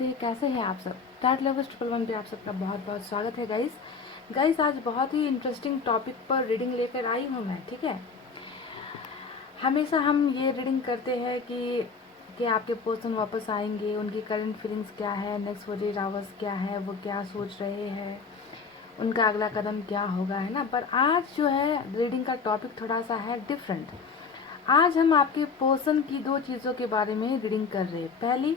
नमस्ते, कैसे हैं आप सब। टैट लवर्स 111 पे आप सबका बहुत बहुत स्वागत है गाइस आज बहुत ही इंटरेस्टिंग टॉपिक पर रीडिंग लेकर आई हूँ मैं। ठीक है, हमेशा हम ये रीडिंग करते हैं कि आपके पर्सन वापस आएंगे, उनकी करंट फीलिंग्स क्या है, नेक्स्ट 48 आवर्स क्या है, वो क्या सोच रहे हैं, उनका अगला कदम क्या होगा, है ना। पर आज जो है रीडिंग का टॉपिक थोड़ा सा है डिफरेंट। आज हम आपके पर्सन की दो चीज़ों के बारे में रीडिंग कर रहे हैं। पहली,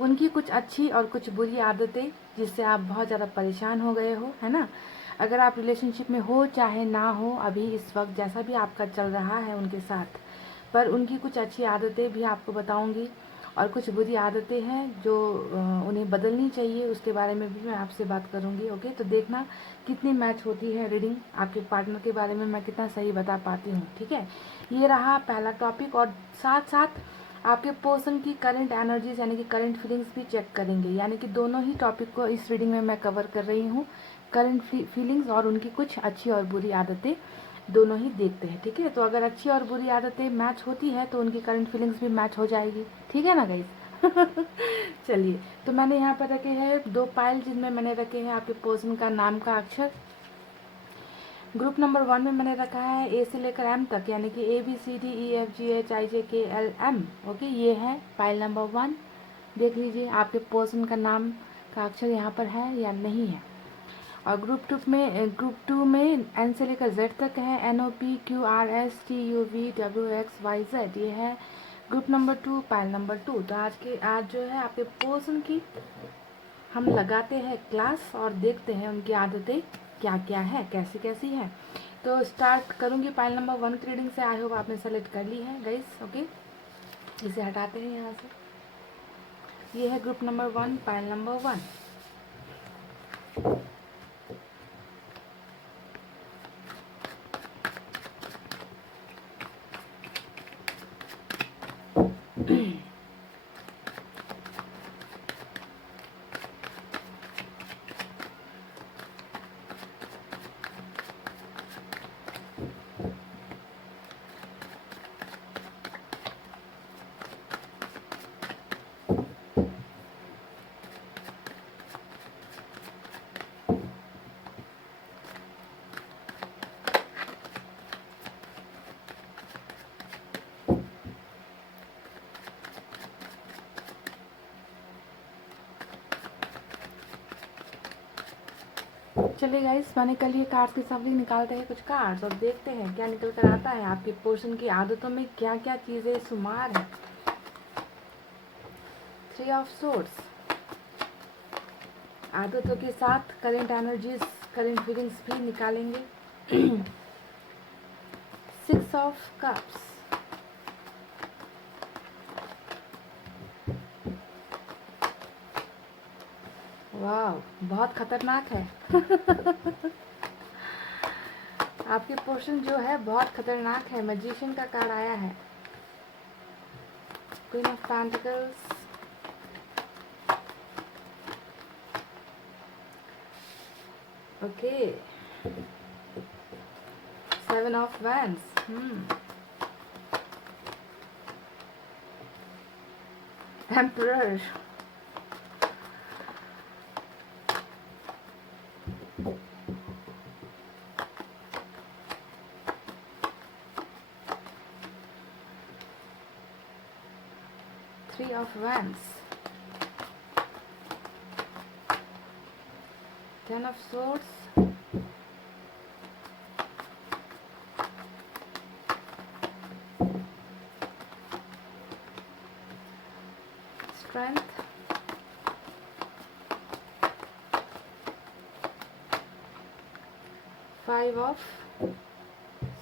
उनकी कुछ अच्छी और कुछ बुरी आदतें जिससे आप बहुत ज़्यादा परेशान हो गए हो, है ना। अगर आप रिलेशनशिप में हो चाहे ना हो, अभी इस वक्त जैसा भी आपका चल रहा है उनके साथ, पर उनकी कुछ अच्छी आदतें भी आपको बताऊंगी और कुछ बुरी आदतें हैं जो उन्हें बदलनी चाहिए, उसके बारे में भी मैं आपसे बात करूंगी। ओके, तो देखना कितनी मैच होती है रीडिंग, आपके पार्टनर के बारे में मैं कितना सही बता पाती हूँ। ठीक है, ये रहा पहला टॉपिक। और साथ साथ आपके पर्सन की करंट एनर्जीज यानी कि करंट फीलिंग्स भी चेक करेंगे, यानी कि दोनों ही टॉपिक को इस रीडिंग में मैं कवर कर रही हूँ। करंट फीलिंग्स और उनकी कुछ अच्छी और बुरी आदतें दोनों ही देखते हैं। ठीक है, तो अगर अच्छी और बुरी आदतें मैच होती है तो उनकी करंट फीलिंग्स भी मैच हो जाएगी। ठीक है ना गाइस। चलिए, तो मैंने यहाँ पर रखे हैं दो पाइल जिनमें मैंने रखे हैं आपके पर्सन का नाम का अक्षर। ग्रुप नंबर 1 में मैंने रखा है ए से लेकर एम तक, यानी कि ABCDEFGHIJKLM। ओके, ये है पाइल नंबर 1। देख लीजिए आपके पर्सन का नाम का अक्षर यहाँ पर है या नहीं है। और ग्रुप 2 में एन से लेकर जेड तक है, NOPQRSTUVWXYZ। ये है ग्रुप नंबर 2, पाइल नंबर 2। तो आज जो है आपके पर्सन की हम लगाते हैं क्लास और देखते हैं उनकी आदतें क्या क्या है, कैसी कैसी है। तो स्टार्ट करूंगी पाइल नंबर 1 की रीडिंग से। आई होप आपने सेलेक्ट कर ली है गाइस। ओके, इसे हटाते हैं यहाँ से। ये है ग्रुप नंबर 1, पाइल नंबर 1। चलिए गाइस, मैंने कल ये कार्ड्स की सफली निकालते हैं कुछ कार्ड्स और देखते हैं क्या निकल कर आता है। आपके पर्सन की आदतों में क्या क्या चीजें शुमार है। 3 ऑफ सोर्ड्स, आदतों के साथ करंट एनर्जीज, करंट फीलिंग्स भी निकालेंगे। 6 ऑफ कप्स, वाह, बहुत खतरनाक है। आपके पर्सन जो है बहुत खतरनाक है। मैजिशियन का कार्ड आया है, queen of pentacles, okay, 7 of wands, emperor, Three of Wands, 10 of Swords, Strength, 5 of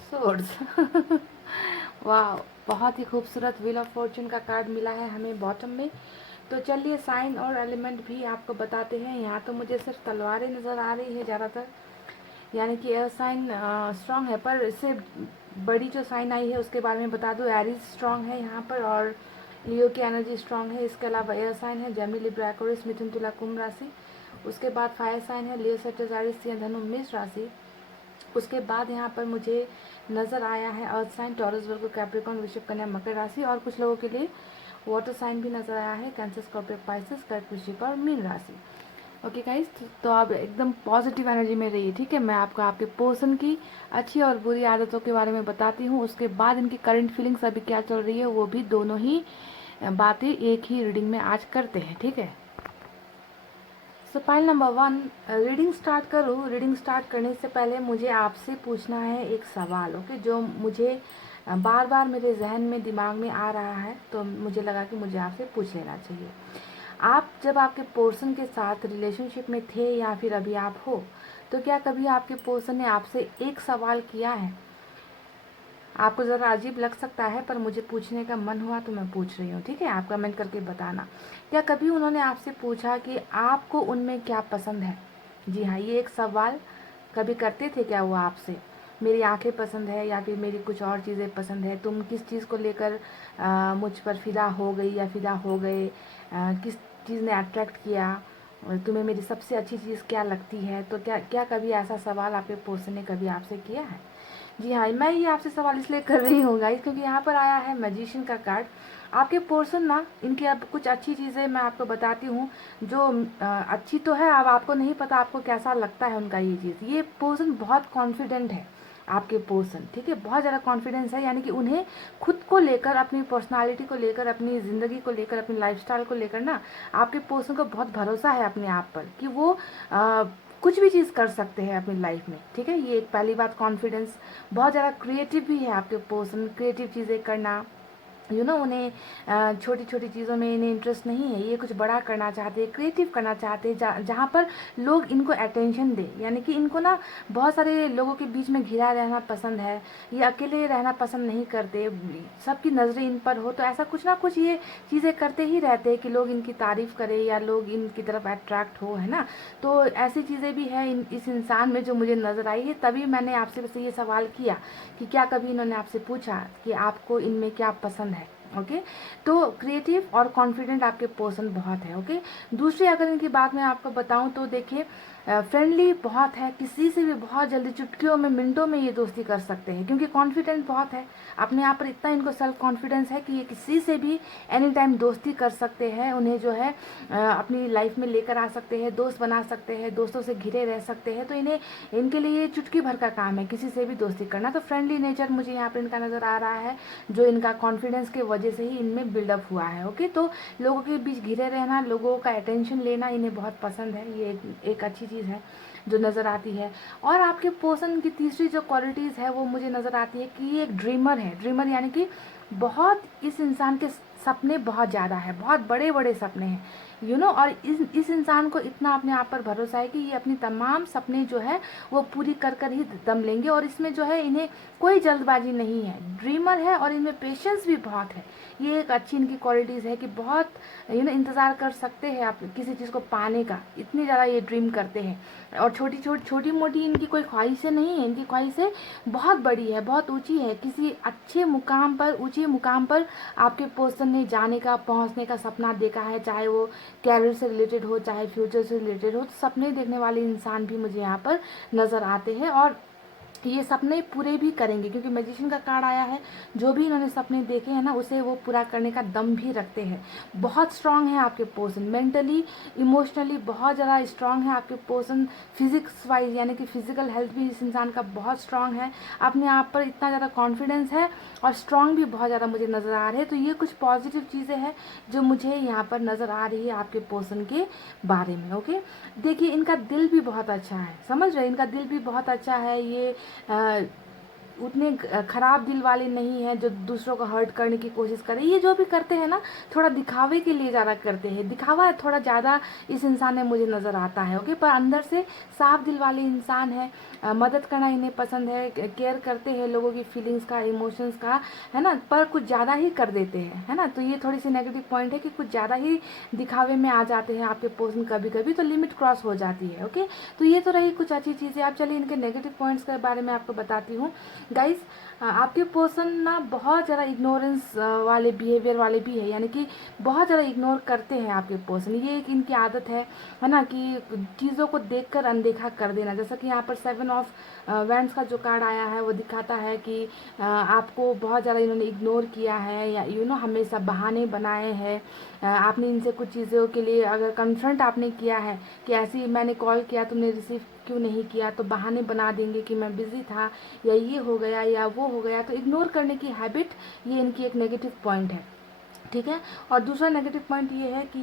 Swords। वाह, बहुत ही खूबसूरत व्हील ऑफ फॉर्चून का कार्ड मिला है हमें बॉटम में। तो चलिए साइन और एलिमेंट भी आपको बताते हैं। यहाँ तो मुझे सिर्फ तलवारें नज़र आ रही है ज़्यादातर, यानी कि एयर साइन स्ट्रांग है। पर इससे बड़ी जो साइन आई है उसके बारे में बता दूँ, एरीज स्ट्रांग है यहाँ पर और लियो की एनर्जी स्ट्रांग है। इसके अलावा एयर साइन है जेमिनी, लिब्रा, एक्वेरियस, मिथुन, तुला, कुंभ राशि। उसके बाद फायर साइन है लियो, सैजिटेरियस, सिंह, धनु, मेष राशि। उसके बाद यहाँ पर मुझे नज़र आया है अर्थ साइन, टॉरस, वर्गो, कैप्रिकॉर्न, वृषभ, कन्या, मकर राशि। और कुछ लोगों के लिए वाटर साइन भी नज़र आया है, कैंसर, स्कॉर्पियो, पाइसेस, कर्क, वृश्चिक और मीन राशि। ओके गाइस, तो आप एकदम पॉजिटिव एनर्जी में रहिए, ठीक है। मैं आपको आपके पर्सन की अच्छी और बुरी आदतों के बारे में बताती हूँ, उसके बाद इनकी करंट फीलिंग्स अभी क्या चल रही है वो भी दोनों ही बातें एक ही रीडिंग में आज करते हैं, ठीक है। सो फाइल नंबर 1, रीडिंग स्टार्ट करूँ। रीडिंग स्टार्ट करने से पहले मुझे आपसे पूछना है एक सवाल, ओके, जो मुझे बार बार मेरे जहन में, दिमाग में आ रहा है, तो मुझे लगा कि मुझे आपसे पूछ लेना चाहिए। आप जब आपके पर्सन के साथ रिलेशनशिप में थे या फिर अभी आप हो, तो क्या कभी आपके पर्सन ने आपसे एक सवाल किया है? आपको ज़रा अजीब लग सकता है, पर मुझे पूछने का मन हुआ तो मैं पूछ रही हूँ, ठीक है। आप कमेंट करके बताना, क्या कभी उन्होंने आपसे पूछा कि आपको उनमें क्या पसंद है? जी हाँ, ये एक सवाल कभी करते थे क्या वो आपसे? मेरी आंखें पसंद है या फिर मेरी कुछ और चीज़ें पसंद है? तुम किस चीज़ को लेकर मुझ पर फिदा हो गई या फिदा हो गए? किस चीज़ ने अट्रैक्ट किया? तुम्हें मेरी सबसे अच्छी चीज़ क्या लगती है? तो क्या क्या कभी ऐसा सवाल आपके पर्सन ने कभी आपसे किया है? जी हाँ, मैं ये आपसे सवाल इसलिए कर रही हूँ गाइस, क्योंकि यहाँ पर आया है मैजिशियन का कार्ड। आपके पर्सन ना, इनकी अब कुछ अच्छी चीज़ें मैं आपको बताती हूँ, जो अच्छी तो है, अब आपको नहीं पता आपको कैसा लगता है उनका ये चीज़। ये पर्सन बहुत कॉन्फिडेंट है, आपके पर्सन, ठीक है, बहुत ज़्यादा कॉन्फिडेंस है, यानी कि उन्हें खुद को लेकर, अपनी पर्सनालिटी को लेकर, अपनी ज़िंदगी को लेकर, अपनी लाइफस्टाइल को लेकर ना, आपके पर्सन को बहुत भरोसा है अपने आप पर कि वो कुछ भी चीज़ कर सकते हैं अपनी लाइफ में, ठीक है। ये एक पहली बात, कॉन्फिडेंस। बहुत ज़्यादा क्रिएटिव भी है आपके पर्सन, क्रिएटिव चीज़ें करना, उन्हें छोटी छोटी चीज़ों में इन्हें इंटरेस्ट नहीं है, ये कुछ बड़ा करना चाहते हैं, क्रिएटिव करना चाहते हैं, जहाँ पर लोग इनको अटेंशन दे, यानी कि इनको ना बहुत सारे लोगों के बीच में घिरा रहना पसंद है, ये अकेले रहना पसंद नहीं करते, सबकी नज़रें इन पर हो, तो ऐसा कुछ ना कुछ ये चीज़ें करते ही रहते हैं कि लोग इनकी तारीफ़ करें या लोग इनकी तरफ अट्रैक्ट हो, है ना। तो ऐसी चीज़ें भी है इस इंसान में जो मुझे नज़र आई है, तभी मैंने आपसे वैसे ये सवाल किया कि क्या कभी इन्होंने आपसे पूछा कि आपको इनमें क्या पसंद है। ओके, तो क्रिएटिव और कॉन्फिडेंट आपके पर्सन बहुत है। ओके, दूसरी अगर इनकी बात मैं आपको बताऊं तो देखिए, फ्रेंडली बहुत है, किसी से भी बहुत जल्दी, चुटकियों में, मिनटों में ये दोस्ती कर सकते हैं, क्योंकि कॉन्फिडेंट बहुत है अपने आप पर, इतना इनको सेल्फ कॉन्फिडेंस है कि ये किसी से भी एनी टाइम दोस्ती कर सकते हैं, उन्हें जो है अपनी लाइफ में लेकर आ सकते हैं, दोस्त बना सकते हैं, दोस्तों से घिरे रह सकते हैं। तो इन्हें, इनके लिए ये चुटकी भर का काम है किसी से भी दोस्ती करना। तो फ्रेंडली नेचर मुझे यहाँ पर इनका नज़र आ रहा है, जो इनका कॉन्फिडेंस के वजह से ही इनमें बिल्डअप हुआ है। ओके, तो लोगों के बीच घिरे रहना, लोगों का अटेंशन लेना इन्हें बहुत पसंद है, ये एक अच्छी चीज़ है जो नज़र आती है। और आपके पर्सन की तीसरी जो क्वालिटीज़ है वो मुझे नज़र आती है कि ये एक ड्रीमर है। ड्रीमर यानी कि बहुत, इस इंसान के सपने बहुत ज़्यादा है, बहुत बड़े बड़े सपने हैं, और इस इंसान को इतना अपने आप पर भरोसा है कि ये अपनी तमाम सपने जो है वो पूरी कर कर ही दम लेंगे, और इसमें जो है इन्हें कोई जल्दबाजी नहीं है। ड्रीमर है और इनमें पेशेंस भी बहुत है, ये एक अच्छी इनकी क्वालिटीज़ है कि बहुत इंतज़ार कर सकते हैं आप किसी चीज़ को पाने का, इतनी ज़्यादा ये ड्रीम करते हैं। और छोटी मोटी इनकी कोई ख्वाहिशें नहीं है, इनकी ख्वाहिशें बहुत बड़ी है, बहुत ऊंची है, किसी अच्छे मुकाम पर, ऊंचे मुकाम पर आपके पर्सन ने जाने का, पहुंचने का सपना देखा है, चाहे वो कैरियर से रिलेटेड हो, चाहे फ्यूचर से रिलेटेड हो। तो सपने देखने वाले इंसान भी मुझे यहाँ पर नज़र आते हैं, और ये सपने पूरे भी करेंगे, क्योंकि मैजिशियन का कार्ड आया है, जो भी इन्होंने सपने देखे हैं ना, उसे वो पूरा करने का दम भी रखते हैं। बहुत स्ट्रांग है आपके पर्सन, मेंटली, इमोशनली बहुत ज़्यादा स्ट्रांग है आपके पर्सन। फिजिक्स वाइज, यानी कि फिजिकल हेल्थ भी इस इंसान का बहुत स्ट्रांग है, अपने आप पर इतना ज़्यादा कॉन्फिडेंस है, और स्ट्रांग भी बहुत ज़्यादा मुझे नज़र आ रहे हैं। तो ये कुछ पॉजिटिव चीज़ें हैं जो मुझे यहाँ पर नज़र आ रही है आपके पर्सन के बारे में। ओके, देखिए इनका दिल भी बहुत अच्छा है, समझ रहे हैं, इनका दिल भी बहुत अच्छा है। ये उतने खराब दिल वाले नहीं हैं जो दूसरों को हर्ट करने की कोशिश करें। ये जो भी करते हैं ना, थोड़ा दिखावे के लिए ज़्यादा करते हैं, दिखावा थोड़ा ज़्यादा इस इंसान में मुझे नज़र आता है। ओके, पर अंदर से साफ दिल वाले इंसान है, मदद करना इन्हें पसंद है, केयर करते हैं लोगों की फीलिंग्स का, इमोशंस का, है ना, पर कुछ ज़्यादा ही कर देते हैं, है ना। तो ये थोड़ी सी नेगेटिव पॉइंट है कि कुछ ज़्यादा ही दिखावे में आ जाते हैं आपके पर्सन, कभी कभी तो लिमिट क्रॉस हो जाती है। ओके, तो ये तो रही कुछ अच्छी चीज़ें। आप चलिए इनके नेगेटिव पॉइंट्स के बारे में आपको बताती हूँ गाइस आपके पर्सन ना बहुत ज़्यादा इग्नोरेंस वाले बिहेवियर वाले भी है, यानी कि बहुत ज़्यादा इग्नोर करते हैं आपके पर्सन। ये एक इनकी आदत है ना, कि चीज़ों को देखकर अनदेखा कर देना। जैसा कि यहाँ पर 7 ऑफ वैंड्स का जो कार्ड आया है वो दिखाता है कि आपको बहुत ज़्यादा इन्होंने इग्नोर किया है, या हमेशा बहाने बनाए हैं। आपने इनसे कुछ चीज़ों के लिए अगर कन्फ्रंट आपने किया है कि ऐसी मैंने कॉल किया तुमने रिसीव क्यों नहीं किया, तो बहाने बना देंगे कि मैं बिज़ी था या ये हो गया या वो हो गया। तो इग्नोर करने की हैबिट ये इनकी एक नेगेटिव पॉइंट है, ठीक है। और दूसरा नेगेटिव पॉइंट ये है कि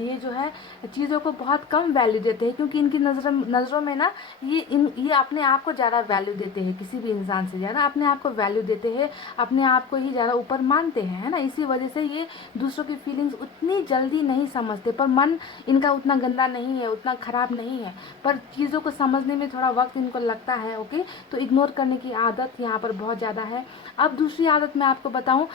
ये जो है चीज़ों को बहुत कम वैल्यू देते हैं, क्योंकि इनकी नज़रों में ना ये अपने आप को ज़्यादा वैल्यू देते हैं, किसी भी इंसान से ज़्यादा अपने आप को वैल्यू देते हैं, अपने आप को ही ज़्यादा ऊपर मानते हैं, है ना। इसी वजह से ये दूसरों की फीलिंग्स उतनी जल्दी नहीं समझते। पर मन इनका उतना गंदा नहीं है, उतना ख़राब नहीं है, पर चीज़ों को समझने में थोड़ा वक्त इनको लगता है, ओके। तो इग्नोर करने की आदत यहाँ पर बहुत ज़्यादा है। अब दूसरी आदत मैं आपको बताऊँ,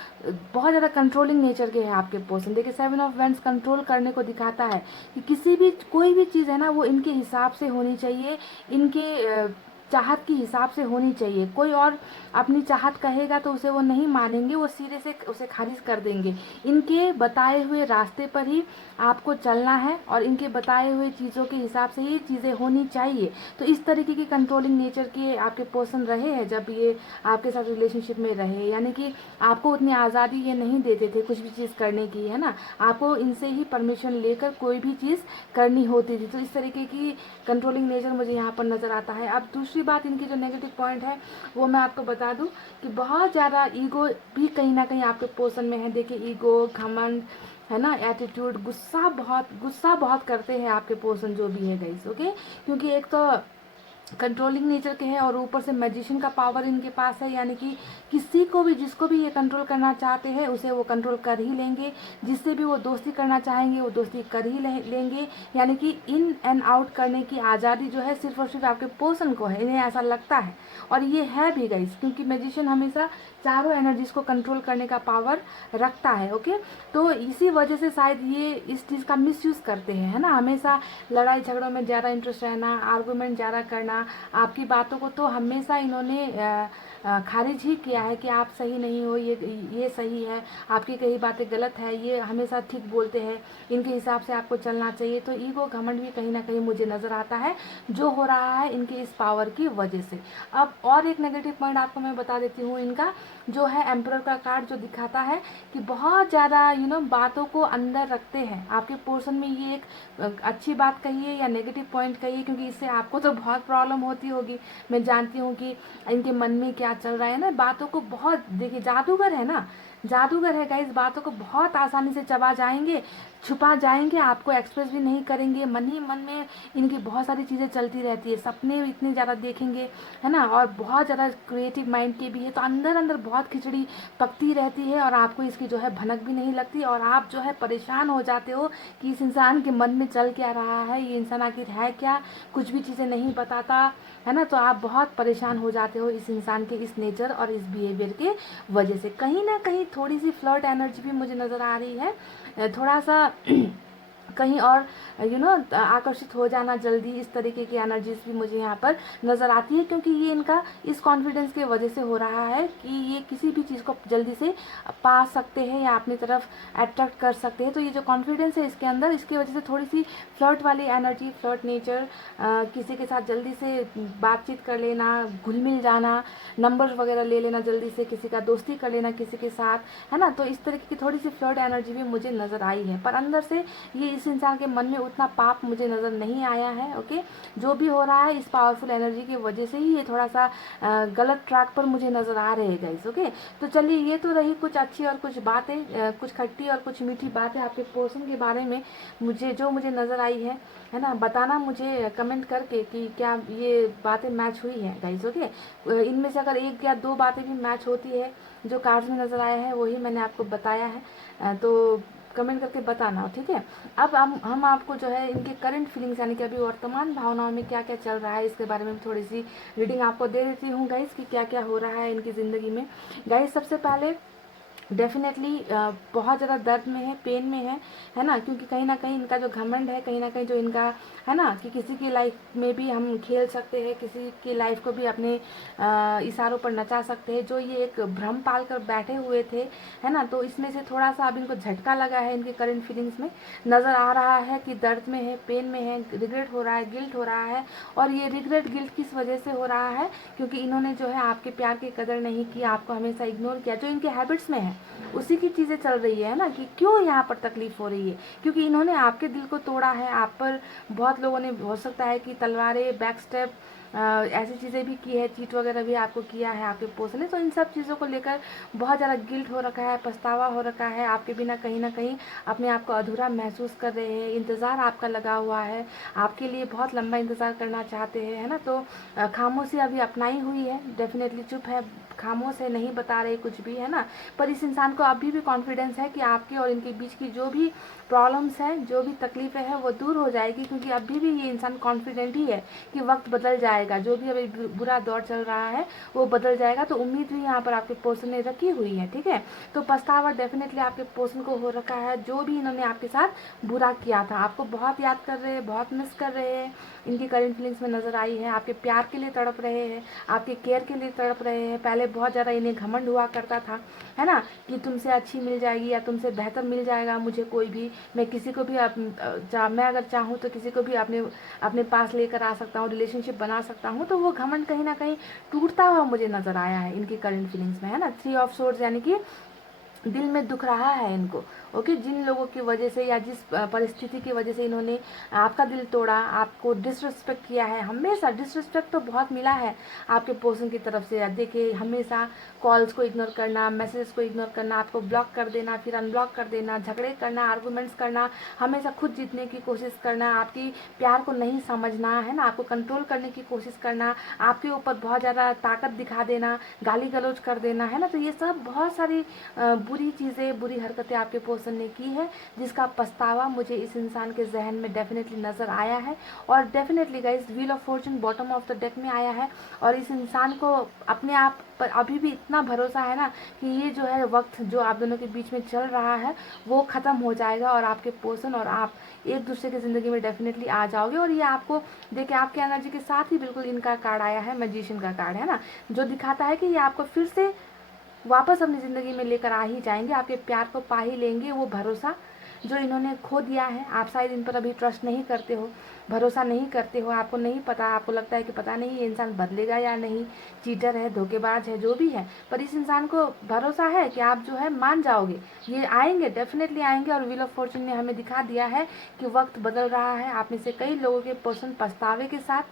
बहुत ज़्यादा कंट्रोलिंग नेचर के है आपके पर्सन। देखिए 7 ऑफ वैंड्स कंट्रोल करने को दिखाता है कि कोई भी चीज़ है ना वो इनके हिसाब से होनी चाहिए, इनके चाहत की हिसाब से होनी चाहिए। कोई और अपनी चाहत कहेगा तो उसे वो नहीं मानेंगे, वो सिरे से उसे खारिज कर देंगे। इनके बताए हुए रास्ते पर ही आपको चलना है और इनके बताए हुए चीज़ों के हिसाब से ही चीज़ें होनी चाहिए। तो इस तरीके की कंट्रोलिंग नेचर के आपके पर्सन रहे हैं जब ये आपके साथ रिलेशनशिप में रहे, यानी कि आपको उतनी आज़ादी ये नहीं देते थे कुछ भी चीज़ करने की, है ना। आपको इनसे ही परमिशन लेकर कोई भी चीज़ करनी होती थी। तो इस तरीके की कंट्रोलिंग नेचर मुझे यहाँ पर नज़र आता है। अब दूसरी बात इनकी जो नेगेटिव पॉइंट है वो मैं आपको बता दूं कि बहुत ज़्यादा ईगो भी कहीं ना कहीं आपके पर्सन में है। देखिए ईगो, घमंड, है ना, एटीट्यूड, गुस्सा बहुत करते हैं आपके पर्सन जो भी है गाइस, ओके। क्योंकि एक तो कंट्रोलिंग नेचर के हैं और ऊपर से मैजिशियन का पावर इनके पास है, यानी कि किसी को भी जिसको भी ये कंट्रोल करना चाहते हैं उसे वो कंट्रोल कर ही लेंगे। जिससे भी वो दोस्ती करना चाहेंगे वो दोस्ती कर ही लेंगे। यानी कि इन एंड आउट करने की आज़ादी जो है सिर्फ और सिर्फ आपके पर्सन को है, इन्हें ऐसा लगता है। और ये है भी गाइस, क्योंकि मैजिशियन हमेशा चारों एनर्जीज को कंट्रोल करने का पावर रखता है, ओके। तो इसी वजह से शायद ये इस चीज़ का मिसयूज़ करते हैं, है ना। हमेशा लड़ाई झगड़ों में ज़्यादा इंटरेस्ट रहना, आर्गूमेंट ज़्यादा करना, आपकी बातों को तो हमेशा इन्होंने खारिज ही किया है कि आप सही नहीं हो, ये सही है, आपकी कई बातें गलत है, ये हमेशा ठीक बोलते हैं, इनके हिसाब से आपको चलना चाहिए। तो ईगो, घमंड भी कहीं ना कहीं मुझे नज़र आता है जो हो रहा है इनके इस पावर की वजह से। अब और एक नेगेटिव पॉइंट आपको मैं बता देती हूँ इनका, जो है एम्परर का कार्ड, जो दिखाता है कि बहुत ज़्यादा बातों को अंदर रखते हैं आपके पोर्शन में। ये एक अच्छी बात कहिए या नेगेटिव पॉइंट कहिए, क्योंकि इससे आपको तो बहुत प्रॉब्लम होती होगी। मैं जानती हूँ कि इनके मन में क्या चल रहा है ना। बातों को बहुत, देखिए जादूगर है ना, जादूगर है गाइस, बातों को बहुत आसानी से चबा जाएंगे, छुपा जाएंगे, आपको एक्सप्रेस भी नहीं करेंगे। मन ही मन में इनकी बहुत सारी चीज़ें चलती रहती है, सपने इतने ज़्यादा देखेंगे, है ना, और बहुत ज़्यादा क्रिएटिव माइंड के भी है। तो अंदर अंदर बहुत खिचड़ी पकती रहती है और आपको इसकी जो है भनक भी नहीं लगती, और आप जो है परेशान हो जाते हो कि इस इंसान के मन में चल क्या रहा है, ये इंसान आखिर है क्या, कुछ भी चीज़ें नहीं बताता, है ना। तो आप बहुत परेशान हो जाते हो इस इंसान के इस नेचर और इस बिहेवियर के वजह से। कहीं ना कहीं थोड़ी सी फ्लर्ट एनर्जी भी मुझे नज़र आ रही है, थोड़ा सा कहीं और आकर्षित हो जाना जल्दी, इस तरीके की एनर्जीज भी मुझे यहाँ पर नज़र आती है। क्योंकि ये इनका इस कॉन्फिडेंस के वजह से हो रहा है कि ये किसी भी चीज़ को जल्दी से पा सकते हैं या अपनी तरफ अट्रैक्ट कर सकते हैं। तो ये जो कॉन्फिडेंस है इसके अंदर, इसकी वजह से थोड़ी सी फ्लर्ट वाली एनर्जी, फ्लर्ट नेचर, किसी के साथ जल्दी से बातचीत कर लेना, घुल मिल जाना, नंबर वगैरह ले लेना जल्दी से, किसी का दोस्ती कर लेना किसी के साथ, है ना। तो इस तरीके की थोड़ी सी फ्लर्ट एनर्जी भी मुझे नज़र आई है, पर अंदर से ये इस इंसान के मन में उतना पाप मुझे नज़र नहीं आया है, ओके। जो भी हो रहा है इस पावरफुल एनर्जी की वजह से ही ये थोड़ा सा गलत ट्रैक पर मुझे नज़र आ रहे हैं गाइस, ओके। तो चलिए, ये तो रही कुछ अच्छी और कुछ बातें, कुछ खट्टी और कुछ मीठी बातें आपके पर्सन के बारे में मुझे नज़र आई है ना। बताना मुझे कमेंट करके कि क्या ये बातें मैच हुई हैं गाइस, ओके। इनमें से अगर एक या दो बातें भी मैच होती है जो कार्ड्स में नज़र आया है वही मैंने आपको बताया है, तो कमेंट करके बताना, ठीक है। अब हम आपको जो है इनके करंट फीलिंग्स, यानी कि अभी वर्तमान भावनाओं में क्या क्या चल रहा है, इसके बारे में थोड़ी सी रीडिंग आपको दे देती हूँ गाइस कि क्या क्या हो रहा है इनकी ज़िंदगी में। गाइस सबसे पहले डेफिनेटली बहुत ज़्यादा दर्द में है, पेन में है ना, क्योंकि कहीं ना कहीं इनका जो घमंड है, कहीं ना कहीं जो इनका है ना कि किसी की लाइफ में भी हम खेल सकते हैं, किसी की लाइफ को भी अपने इशारों पर नचा सकते हैं, जो ये एक भ्रम पाल कर बैठे हुए थे, है ना। तो इसमें से थोड़ा सा अब इनको झटका लगा है, इनके करंट फीलिंग्स में नज़र आ रहा है कि दर्द में है, पेन में है, रिग्रेट हो रहा है, गिल्ट हो रहा है। और ये रिग्रेट गिल्ट किस वजह से हो रहा है, क्योंकि इन्होंने जो है आपके प्यार की कदर नहीं की, आपको हमेशा इग्नोर किया, जो इनके हैबिट्स में है उसी की चीज़ें चल रही है ना, कि क्यों यहाँ पर तकलीफ हो रही है, क्योंकि इन्होंने आपके दिल को तोड़ा है। आप पर बहुत लोगों ने, हो सकता है कि तलवारें, बैक स्टेप, ऐसी चीज़ें भी की है, चीट वगैरह भी आपको किया है आपके पोस्ट ने। तो इन सब चीज़ों को लेकर बहुत ज़्यादा गिल्ट हो रखा है, पछतावा हो रखा है, आपके बिना कहीं ना कहीं अपने आप को अधूरा महसूस कर रहे हैं, इंतज़ार आपका लगा हुआ है, आपके लिए बहुत लंबा इंतज़ार करना चाहते हैं, है ना। तो खामोशी अभी अपनाई हुई है, डेफिनेटली चुप है, खामोश है, नहीं बता रहे कुछ भी, है ना। पर इस इंसान को अभी भी कॉन्फिडेंस है कि आपके और इनके बीच की जो भी प्रॉब्लम्स हैं, जो भी तकलीफ़ें हैं, वो दूर हो जाएगी, क्योंकि अभी भी ये इंसान कॉन्फिडेंट ही है कि वक्त बदल जाएगा, जो भी अभी बुरा दौर चल रहा है वो बदल जाएगा। तो उम्मीद भी यहाँ पर आपके पर्सन ने रखी हुई है, ठीक है। तो पछतावा डेफिनेटली आपके पर्सन को हो रखा है, जो भी इन्होंने आपके साथ बुरा किया था। आपको बहुत याद कर रहे हैं, बहुत मिस कर रहे हैं, इनकी करंट फीलिंग्स में नज़र आई है, आपके प्यार के लिए तड़प रहे हैं, आपके केयर के लिए तड़प रहे हैं। पहले बहुत ज़्यादा इन्हें घमंड हुआ करता था, है ना, कि तुमसे अच्छी मिल जाएगी या तुमसे बेहतर मिल जाएगा मुझे कोई भी, मैं किसी को भी मैं अगर चाहूँ तो किसी को भी अपने अपने पास लेकर आ सकता हूँ, रिलेशनशिप बना सकता हूँ। तो वो घमंड कहीं ना कहीं टूटता हुआ मुझे नज़र आया है इनकी करंट फीलिंग्स में, है ना। 3 ऑफ सोर्ड्स, यानी कि दिल में दुख रहा है इनको। ओके, जिन लोगों की वजह से या जिस परिस्थिति की वजह से इन्होंने आपका दिल तोड़ा, आपको डिसरिस्पेक्ट किया है, हमेशा डिसरिस्पेक्ट तो बहुत मिला है आपके पर्सन की तरफ से। देखिए, हमेशा कॉल्स को इग्नोर करना, मैसेज को इग्नोर करना, आपको ब्लॉक कर देना, फिर अनब्लॉक कर देना, झगड़े करना, आर्गूमेंट्स करना, हमेशा खुद जीतने की कोशिश करना, आपकी प्यार को नहीं समझना, है ना, आपको कंट्रोल करने की कोशिश करना, आपके ऊपर बहुत ज़्यादा ताकत दिखा देना, गाली गलौज कर देना, है ना। तो ये सब बहुत सारी बुरी चीज़ें, बुरी हरकतें आपके पर्सन ने की है, जिसका पछतावा मुझे इस इंसान के जहन में डेफिनेटली नज़र आया है। और definitely guys, wheel of Fortune bottom of the deck में आया है, और इस इंसान को अपने आप पर अभी भी इतना भरोसा है ना कि ये जो है वक्त जो आप दोनों के बीच में चल रहा है वो ख़त्म हो जाएगा, और आपके पर्सन और आप एक दूसरे की ज़िंदगी में डेफिनेटली आ जाओगे। और ये आपको देखिए, आपके एनर्जी के साथ ही बिल्कुल इनका कार्ड आया है, मैजिशियन का कार्ड, है ना, जो दिखाता है कि ये आपको फिर से वापस अपनी ज़िंदगी में लेकर आ ही जाएंगे, आपके प्यार को पा ही लेंगे। वो भरोसा जो इन्होंने खो दिया है, आप शायद इन पर अभी ट्रस्ट नहीं करते हो, भरोसा नहीं करते हो, आपको नहीं पता, आपको लगता है कि पता नहीं ये इंसान बदलेगा या नहीं, चीटर है, धोखेबाज है, जो भी है। पर इस इंसान को भरोसा है कि आप जो है मान जाओगे, ये आएंगे, डेफिनेटली आएंगे। और व्हील ऑफ फॉर्चून ने हमें दिखा दिया है कि वक्त बदल रहा है, आप में से कई लोगों के पर्सन पछतावे के साथ,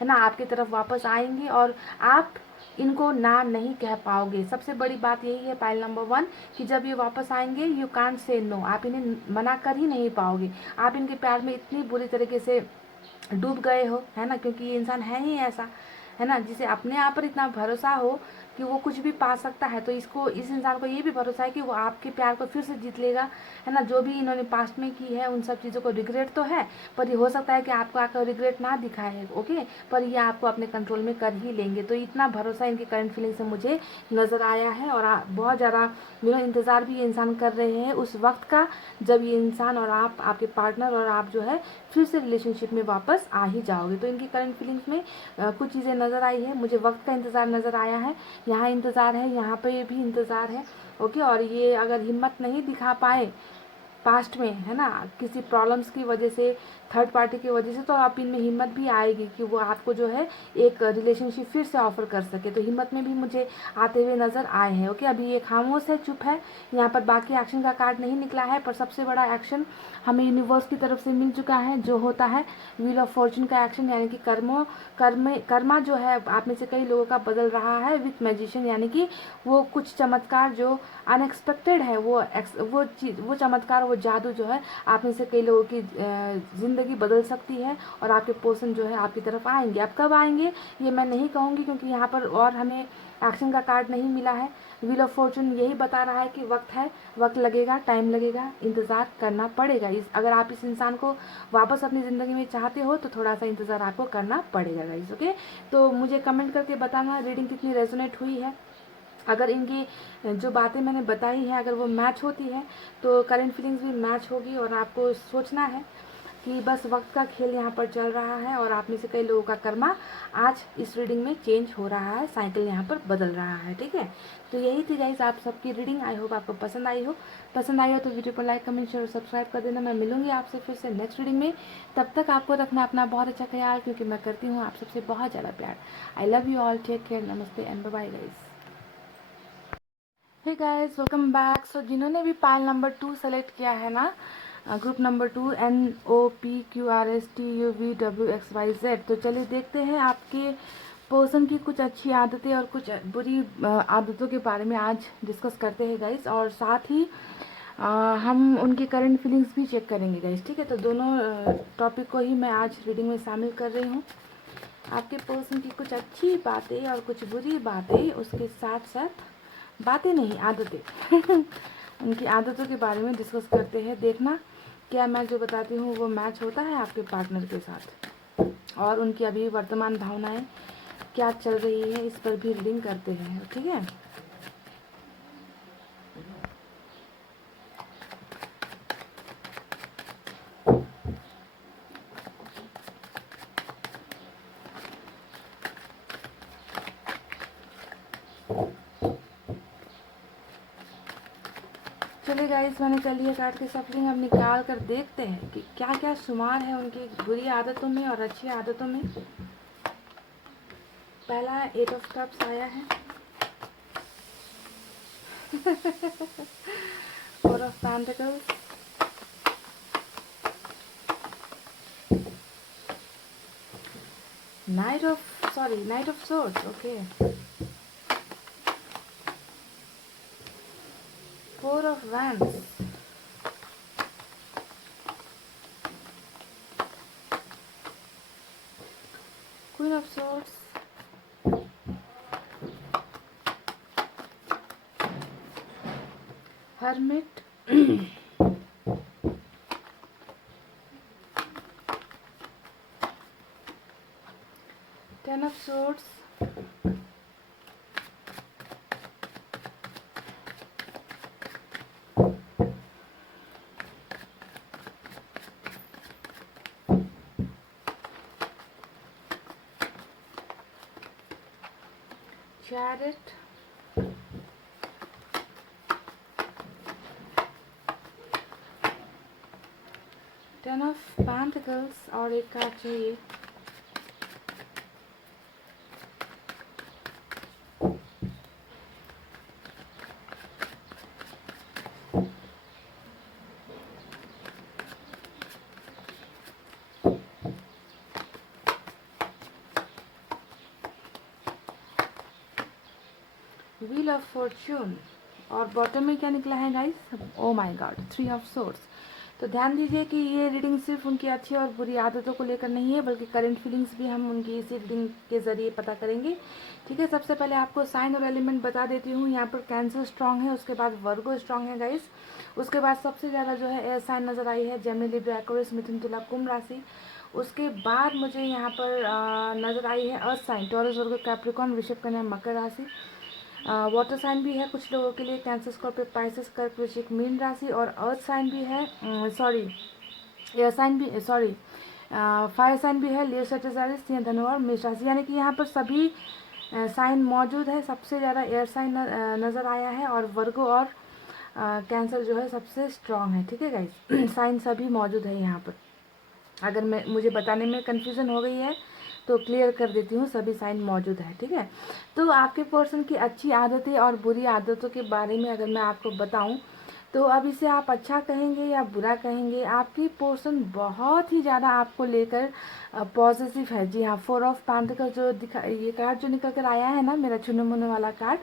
है ना, आपकी तरफ वापस आएंगे, और आप इनको ना नहीं कह पाओगे। सबसे बड़ी बात यही है पाइल नंबर 1, कि जब ये वापस आएंगे, यू कांट से नो, आप इन्हें मना कर ही नहीं पाओगे। आप इनके प्यार में इतनी बुरी तरीके से डूब गए हो, है ना, क्योंकि ये इंसान है ही ऐसा, है ना, जिसे अपने आप पर इतना भरोसा हो कि वो कुछ भी पा सकता है। तो इस इंसान को ये भी भरोसा है कि वो आपके प्यार को फिर से जीत लेगा, है ना। जो भी इन्होंने पास्ट में की है उन सब चीज़ों को रिग्रेट तो है, पर ये हो सकता है कि आपको आकर रिग्रेट ना दिखाए, ओके, पर ये आपको अपने कंट्रोल में कर ही लेंगे। तो इतना भरोसा इनकी करंट फीलिंग से मुझे नज़र आया है, और बहुत ज़्यादा इंतज़ार भी ये इंसान कर रहे हैं उस वक्त का, जब ये इंसान और आप, आपके पार्टनर और आप जो है फिर से रिलेशनशिप में वापस आ ही जाओगे। तो इनकी करंट फीलिंग्स में कुछ चीज़ें नज़र आई है, मुझे वक्त का इंतज़ार नज़र आया है, यहाँ इंतज़ार है, यहाँ पे भी इंतज़ार है, ओके। और ये अगर हिम्मत नहीं दिखा पाए पास्ट में, है ना, किसी प्रॉब्लम्स की वजह से, थर्ड पार्टी की वजह से, तो आप इनमें हिम्मत भी आएगी कि वो आपको जो है एक रिलेशनशिप फिर से ऑफर कर सके। तो हिम्मत में भी मुझे आते हुए नज़र आए हैं, ओके। अभी ये खामोश है, चुप है, यहाँ पर बाकी एक्शन का कार्ड नहीं निकला है, पर सबसे बड़ा एक्शन हमें यूनिवर्स की तरफ से मिल चुका है, जो होता है व्हील ऑफ फॉर्चून का एक्शन, यानी कि कर्मा जो है आप में से कई लोगों का बदल रहा है विथ मैजिशियन, यानी कि वो कुछ चमत्कार जो अनएक्सपेक्टेड है, वो चमत्कार, वो जादू जो है आप में से कई लोगों की ज़िंदगी बदल सकती है, और आपके पर्सन जो है आपकी तरफ आएंगे। अब कब आएंगे ये मैं नहीं कहूँगी, क्योंकि यहाँ पर और हमें एक्शन का कार्ड नहीं मिला है। व्हील ऑफ फॉर्चून यही बता रहा है कि वक्त है, वक्त लगेगा, टाइम लगेगा, इंतज़ार करना पड़ेगा। अगर आप इस इंसान को वापस अपनी ज़िंदगी में चाहते हो तो थोड़ा सा इंतज़ार आपको करना पड़ेगा गाइस, ओके। तो मुझे कमेंट करके बताना रीडिंग कितनी रेजोनेट हुई है, अगर इनकी जो बातें मैंने बताई हैं अगर वो मैच होती है तो करंट फीलिंग्स भी मैच होगी। और आपको सोचना है कि बस वक्त का खेल यहाँ पर चल रहा है और आप में से कई लोगों का कर्मा आज इस रीडिंग में चेंज हो रहा है, साइकिल यहाँ पर बदल रहा है, ठीक है। तो यही थी गाइस आप सबकी रीडिंग। आई होप आपको पसंद आई हो। तो वीडियो को लाइक, कमेंट, शेयर और सब्सक्राइब कर देना। मैं मिलूंगी आपसे फिर से नेक्स्ट रीडिंग में। तब तक आपको रखना अपना बहुत अच्छा ख्याल, क्योंकि मैं करती हूँ आप सबसे बहुत ज़्यादा प्यार। I love you all, take care, नमस्ते and bye guys. Hey guys, welcome back. So जिन्होंने भी पाइल नंबर 2 सेलेक्ट किया है ना, ग्रुप नंबर 2 NOPQRSTUVWXYZ, तो चलिए देखते हैं आपके पर्सन की कुछ अच्छी आदतें और कुछ बुरी आदतों के बारे में आज डिस्कस करते हैं गाइस। और साथ ही हम उनकी करंट फीलिंग्स भी चेक करेंगे गाइस, ठीक है। तो दोनों टॉपिक को ही मैं आज रीडिंग में शामिल कर रही हूँ। आपके पर्सन की कुछ अच्छी बातें और कुछ बुरी बातें, उसके साथ साथ बातें नहीं आदतें उनकी आदतों के बारे में डिस्कस करते हैं। देखना क्या मैं जो बताती हूँ वो मैच होता है आपके पार्टनर के साथ, और उनकी अभी वर्तमान भावनाएं क्या चल रही है इस पर भी रीडिंग करते हैं, ठीक है। चलिए गाइस, मैंने चलिए कार्ड की सफलिंग अब निकाल कर देखते हैं कि क्या क्या शुमार है उनकी बुरी आदतों में और अच्छी आदतों में। पहला 8 ऑफ कप्स आया है, 4 of pentacles, night of swords, okay, 4 of wands, queen of swords, hermit, 10 of swords, chariot, 10 of pentacles और एक कार्ड चाहिए, व्हील ऑफ फॉर्च्यून, और बॉटम में क्या निकला है guys, oh my God, 3 of swords. तो ध्यान दीजिए कि ये रीडिंग सिर्फ उनकी अच्छी और बुरी आदतों को लेकर नहीं है, बल्कि करंट फीलिंग्स भी हम उनकी इसी रीडिंग के जरिए पता करेंगे, ठीक है। सबसे पहले आपको साइन और एलिमेंट बता देती हूँ। यहाँ पर कैंसर स्ट्रांग है, उसके बाद वर्गो स्ट्रांग है गाइस, उसके बाद सबसे ज़्यादा जो है एयर साइन नजर आई है, जेमिनी, लिब्रा, एक्वेरियस, मिथुन, तुला, कुंभ राशि। उसके बाद मुझे यहाँ पर नजर आई है अर्थ साइन, टॉरस, वर्गो, कैप्रिकॉर्न, वृषभ, कन्या, मकर राशि। वाटर साइन भी है कुछ लोगों के लिए, कैंसर, स्कॉर्पियो, पाइसेस, कर्क, वृश्चिक, मीन राशि। और अर्थ साइन भी है, सॉरी एयर साइन भी, सॉरी फायर साइन भी है, लियो, सजिटेरियस, सिंह, धनु और मेष राशि। यानी कि यहाँ पर सभी साइन मौजूद है। सबसे ज़्यादा एयर साइन नज़र आया है, और वर्गो और कैंसर जो है सबसे स्ट्रांग है, ठीक है गाइस। साइन सभी मौजूद है यहाँ पर। अगर मैं मुझे बताने में कन्फ्यूज़न हो गई है तो क्लियर कर देती हूँ, सभी साइन मौजूद है, ठीक है। तो आपके पर्सन की अच्छी आदतें और बुरी आदतों के बारे में अगर मैं आपको बताऊं तो अब इसे आप अच्छा कहेंगे या बुरा कहेंगे, आपकी पर्सन बहुत ही ज़्यादा आपको लेकर पॉजिटिव है। जी हाँ, 4 ऑफ पेंटिकल जो ये कार्ड जो निकल कर आया है ना, मेरा चुने मुने वाला कार्ड,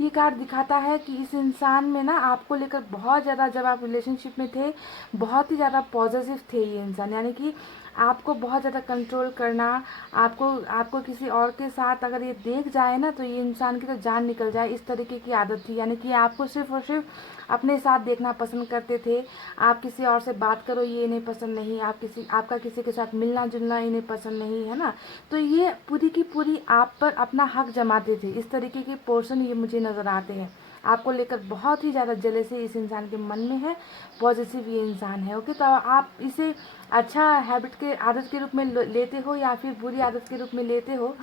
ये कार्ड दिखाता है कि इस इंसान में ना आपको लेकर बहुत ज़्यादा, जब आप रिलेशनशिप में थे बहुत ही ज़्यादा पॉजिटिव थे ये इंसान। यानी कि आपको बहुत ज़्यादा कंट्रोल करना, आपको आपको किसी और के साथ अगर ये देख जाए ना तो ये इंसान की तो जान निकल जाए, इस तरीके की आदत थी। यानी कि आपको सिर्फ और सिर्फ अपने साथ देखना पसंद करते थे। आप किसी और से बात करो ये इन्हें पसंद नहीं, आपका किसी के साथ मिलना जुलना इन्हें पसंद नहीं, है ना। तो ये पूरी की पूरी आप पर अपना हक जमाते थे। इस तरीके के पोर्शन ये मुझे नज़र आते हैं। आपको लेकर बहुत ही ज़्यादा जेलसी इस इंसान के मन में है, पॉजिटिव ये इंसान है। ओके, तो आप इसे अच्छा हैबिट के आदत के रूप में लेते हो या फिर बुरी आदत के रूप में लेते हो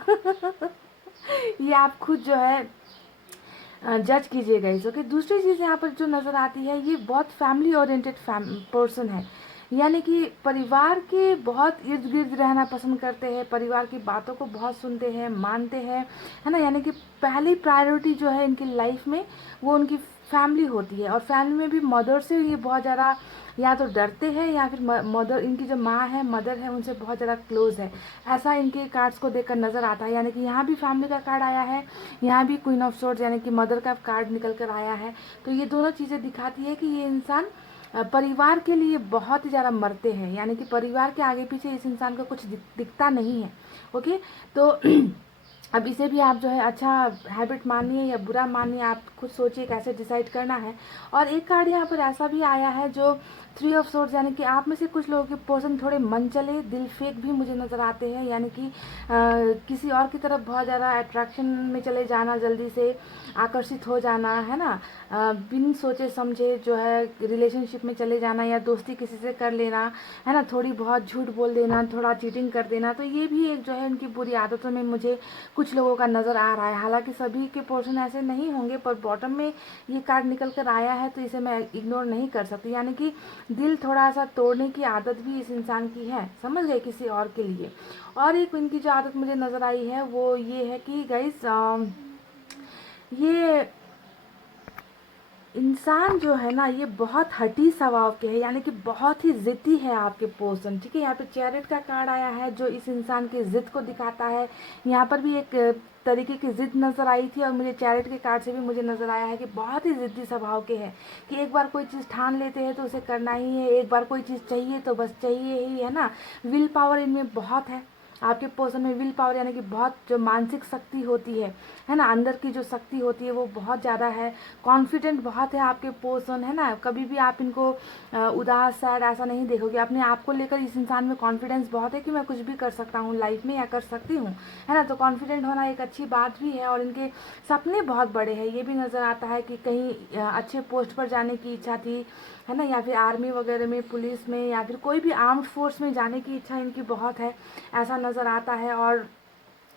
ये आप खुद जो है जज कीजिएगा इस। ओके, दूसरी चीज़ यहाँ पर जो नज़र आती है, ये बहुत फैमिली ओरिएंटेड पर्सन है। यानी कि परिवार के बहुत इर्द गिर्द रहना पसंद करते हैं, परिवार की बातों को बहुत सुनते हैं, मानते हैं, है ना। यानी कि पहली प्रायोरिटी जो है इनकी लाइफ में वो उनकी फैमिली होती है। और फैमिली में भी मदर से ये बहुत ज़्यादा या तो डरते हैं या फिर मदर, इनकी जो माँ है, मदर है, उनसे बहुत ज़्यादा क्लोज है, ऐसा इनके कार्ड्स को देखकर नज़र आता है। यानी कि यहाँ भी फैमिली का कार्ड आया है, यहाँ भी क्वीन ऑफ सोर्ड्स यानी कि मदर का कार्ड निकल कर आया है। तो ये दोनों चीज़ें दिखाती है कि ये इंसान परिवार के लिए बहुत ही ज़्यादा मरते हैं। यानी कि परिवार के आगे पीछे इस इंसान को कुछ दिखता नहीं है। ओके, तो अब इसे भी आप जो है अच्छा हैबिट मानिए या बुरा मानिए, आप खुद सोचिए कैसे डिसाइड करना है। और एक कार्ड यहाँ पर ऐसा भी आया है जो 3 ऑफ सोर्ड्स, यानी कि आप में से कुछ लोगों के पर्सन थोड़े मन चले दिल फेक भी मुझे नज़र आते हैं। यानी कि किसी और की तरफ बहुत ज़्यादा अट्रैक्शन में चले जाना, जल्दी से आकर्षित हो जाना, है ना। बिन सोचे समझे जो है रिलेशनशिप में चले जाना या दोस्ती किसी से कर लेना, है ना, थोड़ी बहुत झूठ बोल देना, थोड़ा चीटिंग कर देना। तो ये भी एक जो है उनकी बुरी आदतों में मुझे कुछ लोगों का नज़र आ रहा है। हालांकि सभी के पोर्शन ऐसे नहीं होंगे, पर बॉटम में ये कार्ड निकल कर आया है तो इसे मैं इग्नोर नहीं कर सकती। यानी कि दिल थोड़ा सा तोड़ने की आदत भी इस इंसान की है, समझ गए, किसी और के लिए। और एक इनकी जो आदत मुझे नज़र आई है वो ये है कि गाइस ये इंसान जो है ना ये बहुत हठी स्वभाव के है, यानी कि बहुत ही ज़िद्दी है आपके पर्सन। ठीक है, यहाँ पे चैरिट का कार्ड आया है जो इस इंसान की ज़िद को दिखाता है। यहाँ पर भी एक तरीके की ज़िद नज़र आई थी और मुझे चैरिट के कार्ड से भी मुझे नज़र आया है कि बहुत ही ज़िद्दी स्वभाव के हैं, कि एक बार कोई चीज़ ठान लेते हैं तो उसे करना ही है, एक बार कोई चीज़ चाहिए तो बस चाहिए ही, है ना। विल पावर इनमें बहुत है। आपके पर्सन में विल पावर यानी कि बहुत जो मानसिक शक्ति होती है ना, अंदर की जो शक्ति होती है वो बहुत ज़्यादा है। कॉन्फिडेंट बहुत है आपके पर्सन, है ना। कभी भी आप इनको उदास सैड ऐसा नहीं देखोगे। अपने आप को लेकर इस इंसान में कॉन्फिडेंस बहुत है कि मैं कुछ भी कर सकता हूँ लाइफ में या कर सकती हूँ, है ना। तो कॉन्फिडेंट होना एक अच्छी बात भी है। और इनके सपने बहुत बड़े हैं, ये भी नज़र आता है कि कहीं अच्छे पोस्ट पर जाने की इच्छा थी, है ना, या फिर आर्मी वगैरह में, पुलिस में, या फिर कोई भी आर्म्ड फोर्स में जाने की इच्छा इनकी बहुत है, ऐसा नज़र आता है। और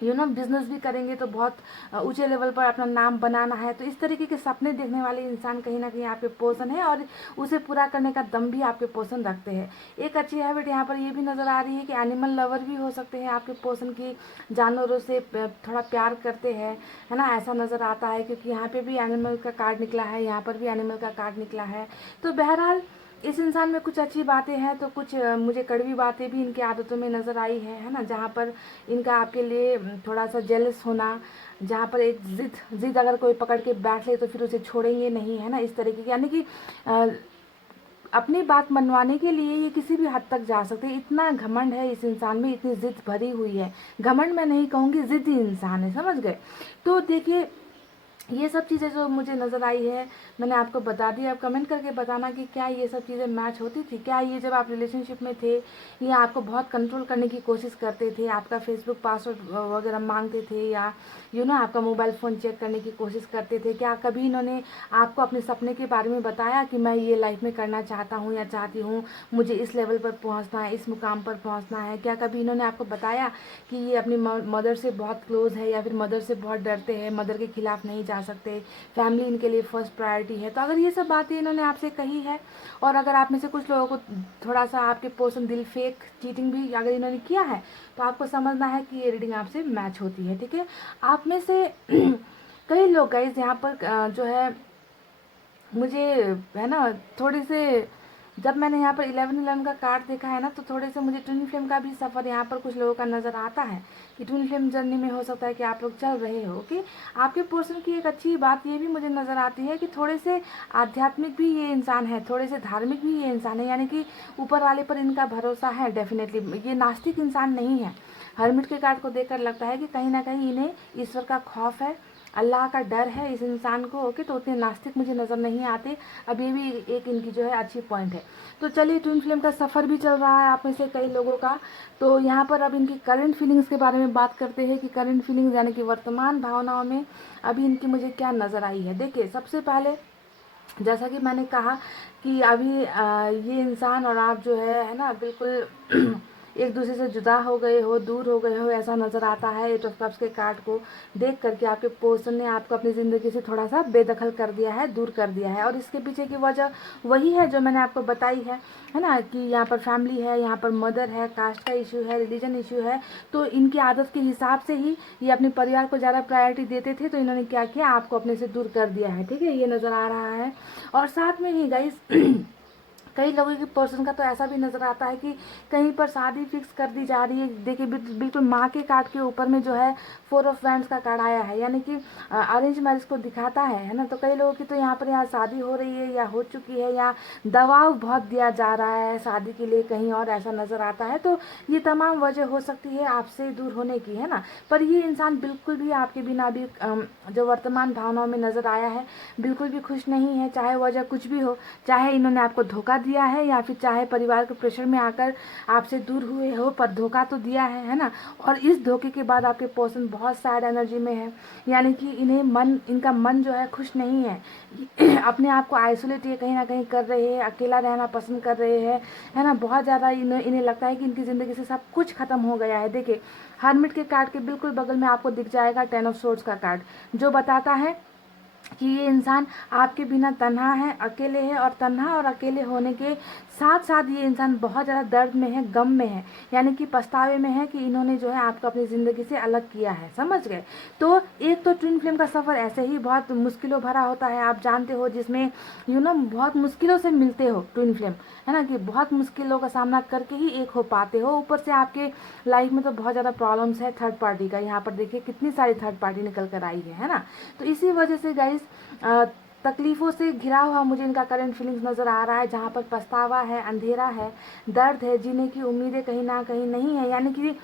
बिजनेस भी करेंगे तो बहुत ऊंचे लेवल पर अपना नाम बनाना है। तो इस तरीके के सपने देखने वाले इंसान कहीं ना कहीं आपके पर्सन है और उसे पूरा करने का दम भी आपके पर्सन रखते हैं। एक अच्छी हैबिट यहाँ पर ये भी नज़र आ रही है कि एनिमल लवर भी हो सकते हैं आपके पर्सन, की जानवरों से थोड़ा प्यार करते हैं, है ना, ऐसा नज़र आता है। क्योंकि यहाँ पे भी एनिमल का कार्ड निकला है, यहाँ पर भी एनिमल का कार्ड निकला है। तो बहरहाल इस इंसान में कुछ अच्छी बातें हैं तो कुछ मुझे कड़वी बातें भी इनकी आदतों में नज़र आई है ना। जहाँ पर इनका आपके लिए थोड़ा सा जेलस होना, जहाँ पर एक जिद अगर कोई पकड़ के बैठ ले तो फिर उसे छोड़ेंगे नहीं, है ना, इस तरीके की। यानी कि अपनी बात मनवाने के लिए ये किसी भी हद तक जा सकते हैं। इतना घमंड है इस इंसान में, इतनी जिद भरी हुई है। घमंड मैं नहीं कहूँगी, जिद्दी इंसान है, समझ गए। तो देखिए ये सब चीज़ें जो मुझे नज़र आई है मैंने आपको बता दी। अब कमेंट करके बताना कि क्या ये सब चीज़ें मैच होती थी, क्या ये जब आप रिलेशनशिप में थे या आपको बहुत कंट्रोल करने की कोशिश करते थे, आपका फेसबुक पासवर्ड वगैरह मांगते थे, या आपका मोबाइल फ़ोन चेक करने की कोशिश करते थे। क्या कभी इन्होंने आपको अपने सपने के बारे में बताया कि मैं ये लाइफ में करना चाहता हूँ या चाहती हूँ, मुझे इस लेवल पर पहुँचना है, इस मुकाम पर पहुँचना है। क्या कभी इन्होंने आपको बताया कि ये अपनी मदर से बहुत क्लोज है या फिर मदर से बहुत डरते हैं, मदर के खिलाफ नहीं जा सकते, फैमिली इनके लिए फर्स्ट प्रायोरिटी है। तो अगर ये सब बातें इन्होंने आपसे कही है और अगर आप में से कुछ लोगों को थोड़ा सा आपके पर्सन दिल फेक चीटिंग भी अगर इन्होंने किया है तो आपको समझना है कि ये रीडिंग आपसे मैच होती है। ठीक है, आप में से कई लोग गाइस यहाँ पर जो है मुझे, है ना, थोड़ी से जब मैंने यहाँ पर 11-11 का कार्ड देखा है ना, तो थोड़े से मुझे ट्विन फ्लेम का भी सफ़र यहाँ पर कुछ लोगों का नज़र आता है कि ट्विन फ्लेम जर्नी में हो सकता है कि आप लोग चल रहे हो कि आपके पर्सन की एक अच्छी बात ये भी मुझे नज़र आती है कि थोड़े से आध्यात्मिक भी ये इंसान है, थोड़े से धार्मिक भी ये इंसान है, यानी कि ऊपर वाले पर इनका भरोसा है डेफिनेटली। ये नास्तिक इंसान नहीं है। हर्मिट के कार्ड को देखकर लगता है कि कहीं ना कहीं इन्हें ईश्वर का खौफ है, अल्लाह का डर है इस इंसान को। ओके, तो उतने नास्तिक मुझे नज़र नहीं आते। अब ये भी एक इनकी जो है अच्छी पॉइंट है। तो चलिए, ट्विन फ्लेम का सफ़र भी चल रहा है आप में से कई लोगों का। तो यहाँ पर अब इनकी करंट फीलिंग्स के बारे में बात करते हैं कि करंट फीलिंग्स यानी कि वर्तमान भावनाओं में अभी इनकी मुझे क्या नज़र आई है। देखिए, सबसे पहले जैसा कि मैंने कहा कि अभी ये इंसान और आप जो है ना, बिल्कुल एक दूसरे से जुदा हो गए हो, दूर हो गए हो, ऐसा नज़र आता है। 8 ऑफ कप्स के कार्ड को देख करके आपके पर्सन ने आपको अपनी ज़िंदगी से थोड़ा सा बेदखल कर दिया है, दूर कर दिया है। और इसके पीछे की वजह वही है जो मैंने आपको बताई है ना, कि यहाँ पर फैमिली है, यहाँ पर मदर है, कास्ट का इशू है, रिलीजन इशू है। तो इनकी आदत के हिसाब से ही ये अपने परिवार को ज़्यादा प्रायोरिटी देते थे, तो इन्होंने क्या किया, आपको अपने से दूर कर दिया है। ठीक है, ये नज़र आ रहा है। और साथ में ही गाइस कई लोगों के पर्सन का तो ऐसा भी नज़र आता है कि कहीं पर शादी फिक्स कर दी जा रही है। देखिए, बिल्कुल माँ के कार्ड के ऊपर में जो है 4 ऑफ वैंड्स का कार्ड आया है, यानी कि अरेंज मैरिज को दिखाता है ना। तो कई लोगों की तो यहाँ पर शादी हो रही है या हो चुकी है, या दबाव बहुत दिया जा रहा है शादी के लिए कहीं और, ऐसा नज़र आता है। तो ये तमाम वजह हो सकती है आपसे दूर होने की, है ना। पर ये इंसान बिल्कुल भी आपके बिना भी जो वर्तमान भावनाओं में नज़र आया है, बिल्कुल भी खुश नहीं है। चाहे वजह कुछ भी हो, चाहे इन्होंने आपको धोखा दिया है या फिर चाहे परिवार के प्रेशर में आकर आपसे दूर हुए हो, पर धोखा तो दिया है ना। और इस धोखे के बाद आपके पर्सन बहुत सैड एनर्जी में है, यानी कि इनका मन जो है खुश नहीं है। अपने आप को आइसोलेट ये कहीं ना कहीं कर रहे हैं, अकेला रहना पसंद कर रहे हैं, है ना। बहुत ज़्यादा इन्हें लगता है कि इनकी ज़िंदगी से सब कुछ खत्म हो गया है। देखिए, हर्मिट के कार्ड के बिल्कुल बगल में आपको दिख जाएगा 10 ऑफ सोर्ड्स का कार्ड, जो बताता है कि ये इंसान आपके बिना तन्हा है, अकेले है। और तन्हा और अकेले होने के साथ साथ ये इंसान बहुत ज़्यादा दर्द में है, गम में है, यानी कि पछतावे में है कि इन्होंने जो है आपको अपनी ज़िंदगी से अलग किया है, समझ गए। तो एक तो ट्विन फ्लेम का सफ़र ऐसे ही बहुत मुश्किलों भरा होता है, आप जानते हो, जिसमें बहुत मुश्किलों से मिलते हो ट्विन फ्लेम, है ना, कि बहुत मुश्किलों का सामना करके ही एक हो पाते हो। ऊपर से आपके लाइफ में तो बहुत ज़्यादा प्रॉब्लम्स है थर्ड पार्टी का। यहाँ पर देखिए कितनी सारी थर्ड पार्टी निकल कर आई है ना। तो इसी वजह से गाइस तकलीफ़ों से घिरा हुआ मुझे इनका करंट फीलिंग्स नज़र आ रहा है, जहाँ पर पछतावा है, अंधेरा है, दर्द है, जीने की उम्मीदें कहीं ना कहीं नहीं है। यानी कि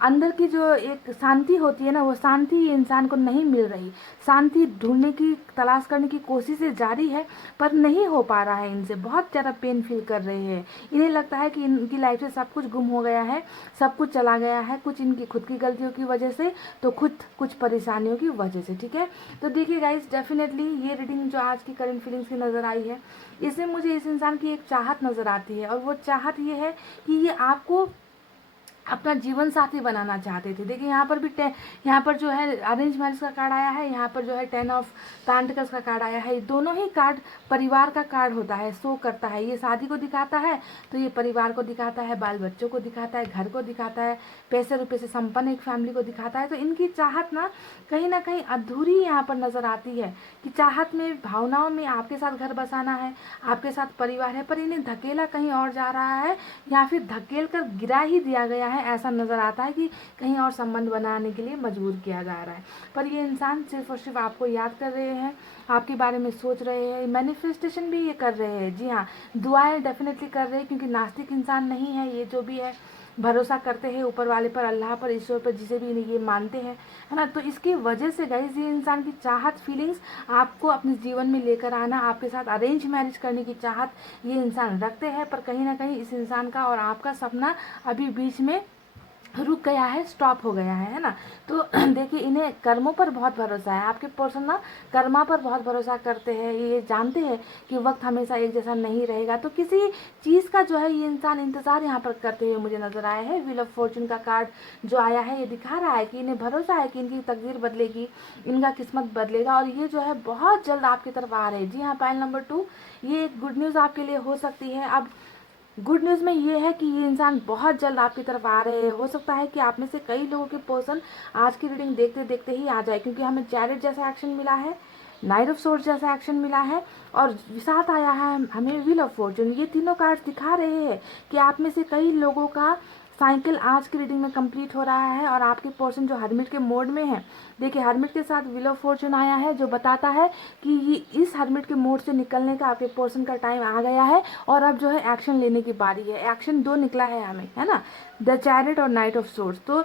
अंदर की जो एक शांति होती है ना, वो शांति इंसान को नहीं मिल रही। शांति ढूंढने की, तलाश करने की कोशिशें जारी है, पर नहीं हो पा रहा है इनसे। बहुत ज़्यादा पेन फील कर रहे हैं। इन्हें लगता है कि इनकी लाइफ से सब कुछ गुम हो गया है, सब कुछ चला गया है, कुछ इनकी खुद की गलतियों की वजह से, तो खुद कुछ परेशानियों की वजह से। ठीक है, तो देखिए गाइस, डेफिनेटली ये रीडिंग जो आज की करंट फीलिंग्स की नज़र आई है, इसमें मुझे इस इंसान की एक चाहत नज़र आती है। और वो चाहत ये है कि ये आपको अपना जीवन साथी बनाना चाहते थे। देखिए, यहाँ पर जो है अरेंज मैरिज का कार्ड आया है, यहाँ पर जो है 10 ऑफ पेंटिकल्स का कार्ड आया है। दोनों ही कार्ड परिवार का कार्ड होता है, शो करता है। ये शादी को दिखाता है, तो ये परिवार को दिखाता है, बाल बच्चों को दिखाता है, घर को दिखाता है, पैसे रुपए से संपन्न एक फैमिली को दिखाता है। तो इनकी चाहत ना कहीं अधूरी यहाँ पर नज़र आती है, कि चाहत में, भावनाओं में आपके साथ घर बसाना है, आपके साथ परिवार है, पर इन्हें धकेला कहीं और जा रहा है, या फिर धकेल कर गिरा ही दिया गया है। ऐसा नज़र आता है कि कहीं और संबंध बनाने के लिए मजबूर किया जा रहा है। पर ये इंसान सिर्फ और सिर्फ आपको याद कर रहे हैं, आपके बारे में सोच रहे हैं, मैनिफेस्टेशन भी ये कर रहे हैं। जी हाँ, दुआएं डेफिनेटली कर रहे हैं, क्योंकि नास्तिक इंसान नहीं है ये, जो भी है भरोसा करते हैं ऊपर वाले पर, अल्लाह पर, ईश्वर पर, जिसे भी ये मानते हैं, है ना। तो इसकी वजह से गाइस, ये इंसान की चाहत, फीलिंग्स आपको अपने जीवन में लेकर आना, आपके साथ अरेंज मैरिज करने की चाहत ये इंसान रखते हैं। पर कहीं ना कहीं इस इंसान का और आपका सपना अभी बीच में रुक गया है, स्टॉप हो गया है ना। तो देखिए, इन्हें कर्मों पर बहुत भरोसा है। आपके पर्सन ना कर्मा पर बहुत भरोसा करते हैं। ये जानते हैं कि वक्त हमेशा एक जैसा नहीं रहेगा। तो किसी चीज़ का जो है ये इंसान इंतज़ार यहाँ पर करते हुए मुझे नज़र आया है। व्हील ऑफ फॉर्चून का कार्ड जो आया है, ये दिखा रहा है कि इन्हें भरोसा है कि इनकी तकदीर बदलेगी, इनका किस्मत बदलेगा, और ये जो है बहुत जल्द आपकी तरफ आ रहे हैं। जी हाँ, पाइल नंबर 2, ये एक गुड न्यूज़ आपके लिए हो सकती है। अब गुड न्यूज़ में ये है कि ये इंसान बहुत जल्द आपकी तरफ आ रहे हैं। हो सकता है कि आप में से कई लोगों के पर्सन आज की रीडिंग देखते देखते ही आ जाए, क्योंकि हमें चैरिट जैसा एक्शन मिला है, नाइट ऑफ सोर्स जैसा एक्शन मिला है, और साथ आया है हमें व्हील ऑफ फॉर्चून। ये तीनों कार्ड्स दिखा रहे हैं कि आप में से कई लोगों का साइकिल आज की रीडिंग में कंप्लीट हो रहा है, और आपके पर्सन जो हर्मिट के मोड में है, देखिए हर्मिट के साथ व्हील ऑफ फॉर्चून आया है, जो बताता है कि ये इस हर्मिट के मोड से निकलने का आपके पर्सन का टाइम आ गया है, और अब जो है एक्शन लेने की बारी है। एक्शन 2 निकला है हमें, है ना, द चैरियट और नाइट ऑफ सोर्स। तो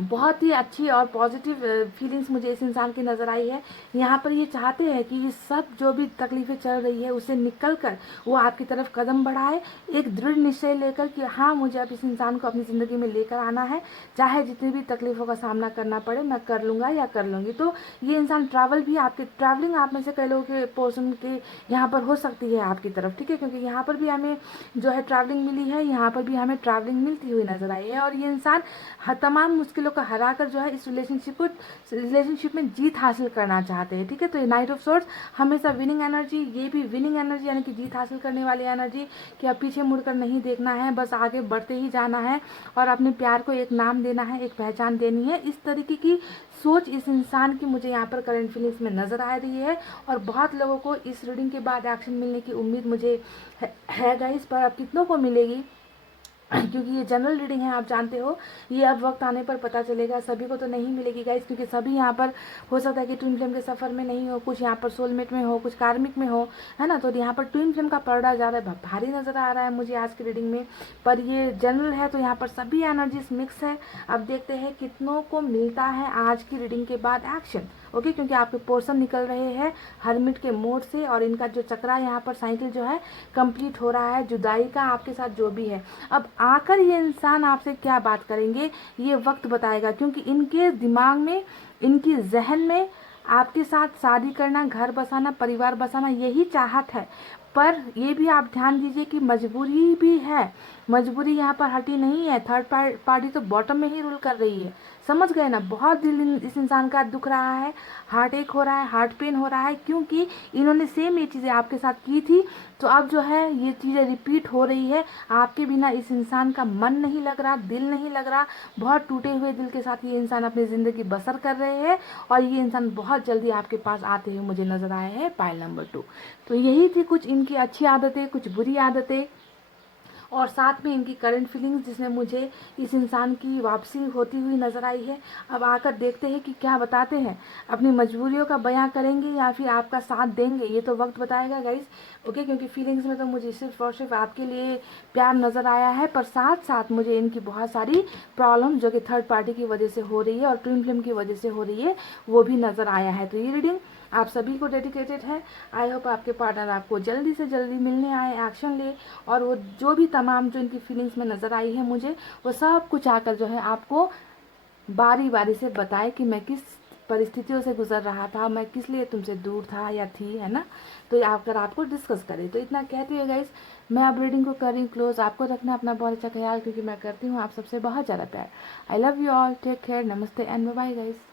बहुत ही अच्छी और पॉजिटिव फीलिंग्स मुझे इस इंसान की नज़र आई है। यहाँ पर ये चाहते हैं कि इस सब जो भी तकलीफ़ें चल रही है उससे निकल कर वो आपकी तरफ कदम बढ़ाए, एक दृढ़ निश्चय लेकर कि हाँ मुझे अब इस इंसान को अपनी ज़िंदगी में लेकर आना है, चाहे जितनी भी तकलीफ़ों का सामना करना पड़े मैं कर लूँगा या कर लूँगी। तो ये इंसान ट्रैवलिंग आप में से कई लोगों के पर्सन के यहाँ पर हो सकती है आपकी तरफ, ठीक है, क्योंकि यहाँ पर भी हमें जो है ट्रैवलिंग मिली है, यहाँ पर भी हमें ट्रैवलिंग मिलती हुई नजर आई है। और ये इंसान तमाम मुश्किलों को हरा कर जो है इस रिलेशनशिप में जीत हासिल करना चाहते हैं, ठीक है। तो ये नाइट ऑफ सोर्स हमेशा विनिंग एनर्जी, ये भी विनिंग एनर्जी यानी कि जीत हासिल करने वाली एनर्जी, कि अब पीछे मुड़कर नहीं देखना है, बस आगे बढ़ते ही जाना है और अपने प्यार को एक नाम देना है, एक पहचान देनी है। इस तरीके की सोच इस इंसान की मुझे यहाँ पर करंट फीलिंग्स में नजर आ रही है, और बहुत लोगों को इस रीडिंग के बाद एक्शन मिलने की उम्मीद मुझे है गाइस, पर अब कितनों को मिलेगी क्योंकि ये जनरल रीडिंग है, आप जानते हो, ये अब वक्त आने पर पता चलेगा। सभी को तो नहीं मिलेगी गाइस, क्योंकि सभी यहाँ पर हो सकता है कि ट्विन फ्लेम के सफ़र में नहीं हो, कुछ यहाँ पर सोलमेट में हो, कुछ कार्मिक में हो, है ना। तो यहाँ पर ट्विन फ्लेम का पर्दा ज़्यादा भारी नज़र आ रहा है मुझे आज की रीडिंग में, पर ये जनरल है तो यहाँ पर सभी एनर्जीज मिक्स है। अब देखते हैं कितनों को मिलता है आज की रीडिंग के बाद एक्शन, ओके, क्योंकि आपके पोर्शन निकल रहे हैं हर्मिट के मोड से, और इनका जो चक्रा यहाँ पर साइकिल जो है कंप्लीट हो रहा है जुदाई का आपके साथ जो भी है। अब आकर ये इंसान आपसे क्या बात करेंगे ये वक्त बताएगा, क्योंकि इनके दिमाग में, इनकी जहन में आपके साथ शादी करना, घर बसाना, परिवार बसाना यही चाहत है। पर ये भी आप ध्यान दीजिए कि मजबूरी भी है, मजबूरी यहाँ पर हटी नहीं है, थर्ड पार्टी तो बॉटम में ही रूल कर रही है, समझ गए ना। बहुत दिल इस इंसान का दुख रहा है, हार्ट एक हो रहा है, हार्ट पेन हो रहा है, क्योंकि इन्होंने सेम ये चीज़ें आपके साथ की थी, तो अब जो है ये चीज़ें रिपीट हो रही है। आपके बिना इस इंसान का मन नहीं लग रहा, दिल नहीं लग रहा, बहुत टूटे हुए दिल के साथ ये इंसान अपनी ज़िंदगी बसर कर रहे हैं, और ये इंसान बहुत जल्दी आपके पास आते हुए मुझे नज़र आए हैं पाइल नंबर 2। तो यही थी कुछ इनकी अच्छी आदतें, कुछ बुरी आदतें, और साथ में इनकी करंट फीलिंग्स, जिसमें मुझे इस इंसान की वापसी होती हुई नज़र आई है। अब आकर देखते हैं कि क्या बताते हैं, अपनी मजबूरियों का बयां करेंगे या फिर आपका साथ देंगे, ये तो वक्त बताएगा गाइस, ओके। क्योंकि फीलिंग्स में तो मुझे सिर्फ और सिर्फ आपके लिए प्यार नज़र आया है, पर साथ साथ मुझे इनकी बहुत सारी प्रॉब्लम जो कि थर्ड पार्टी की वजह से हो रही है और ट्विन फ्लेम की वजह से हो रही है वो भी नज़र आया है। तो ये रीडिंग आप सभी को डेडिकेटेड है। आई होप आपके पार्टनर आपको जल्दी से जल्दी मिलने आए, एक्शन ले, और वो जो भी तमाम जो इनकी फीलिंग्स में नज़र आई है मुझे, वो सब कुछ आकर जो है आपको बारी बारी से बताए कि मैं किस परिस्थितियों से गुजर रहा था, मैं किस लिए तुमसे दूर था या थी, है ना। तो आकर आपको डिस्कस करें। तो इतना कहती है गाइस, मैं अब रीडिंग को कर रही हूँ क्लोज। आपको रखना अपना बहुत अच्छा ख्याल, क्योंकि मैं करती हूँ आप सबसे बहुत ज़्यादा प्यार। I love you all, take care, नमस्ते एंड बाय बाय गाइस।